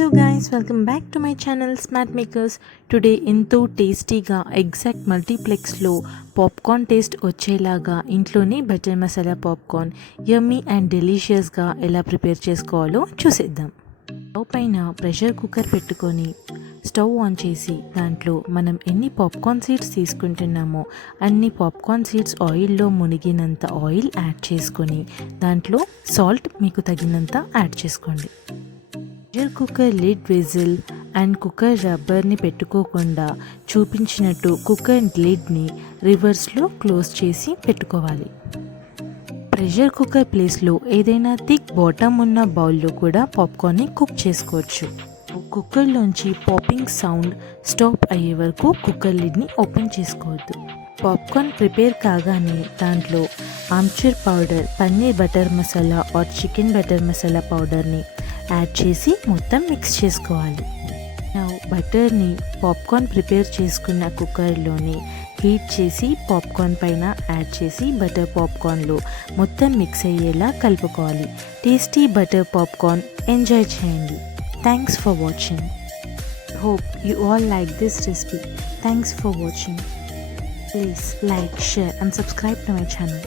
Hello guys, welcome back to my channel Smart Makers. Today ఎంతో టేస్టీగా exact మల్టీప్లెక్స్లో popcorn taste వచ్చేలాగా ఇంట్లోనే butter masala popcorn yummy and డెలీషియస్గా ఎలా ప్రిపేర్ చేసుకోవాలో చూసేద్దాం. స్టవ్ పైన ప్రెషర్ కుక్కర్ పెట్టుకొని స్టవ్ ఆన్ చేసి దాంట్లో మనం ఎన్ని పాప్కార్న్ సీడ్స్ తీసుకుంటున్నామో అన్ని పాప్కార్న్ సీడ్స్ ఆయిల్లో మునిగినంత ఆయిల్ యాడ్ చేసుకొని దాంట్లో సాల్ట్ మీకు తగినంత యాడ్ చేసుకోండి. Pressure cooker lid whistle and cooker రబ్బర్ని పెట్టుకోకుండా చూపించినట్టు కుక్కర్ లిడ్ని రివర్స్లో క్లోజ్ చేసి పెట్టుకోవాలి. ప్రెషర్ కుక్కర్ ప్లేస్లో ఏదైనా థిక్ బాటమ్ ఉన్న బౌల్లో కూడా పాప్కార్న్ని కుక్ చేసుకోవచ్చు. కుక్కర్లోంచి పాపింగ్ సౌండ్ స్టాప్ అయ్యే వరకు కుక్కర్ లిడ్ని ఓపెన్ చేసుకోవద్దు. పాప్కార్న్ ప్రిపేర్ కాగానే దాంట్లో amchur powder, paneer butter masala or chicken butter masala పౌడర్ని యాడ్ చేసి మొత్తం మిక్స్ చేసుకోవాలి. బటర్ని పాప్కార్న్ ప్రిపేర్ చేసుకున్న కుక్కర్లోని హీట్ చేసి పాప్కార్న్ పైన యాడ్ చేసి బటర్ పాప్కార్న్లో మొత్తం మిక్స్ అయ్యేలా కలుపుకోవాలి. టేస్టీ బటర్ పాప్కార్న్ ఎంజాయ్ చేయండి. Thanks for watching. Hope you all like this recipe. Thanks for watching. Please like, share and subscribe to my channel.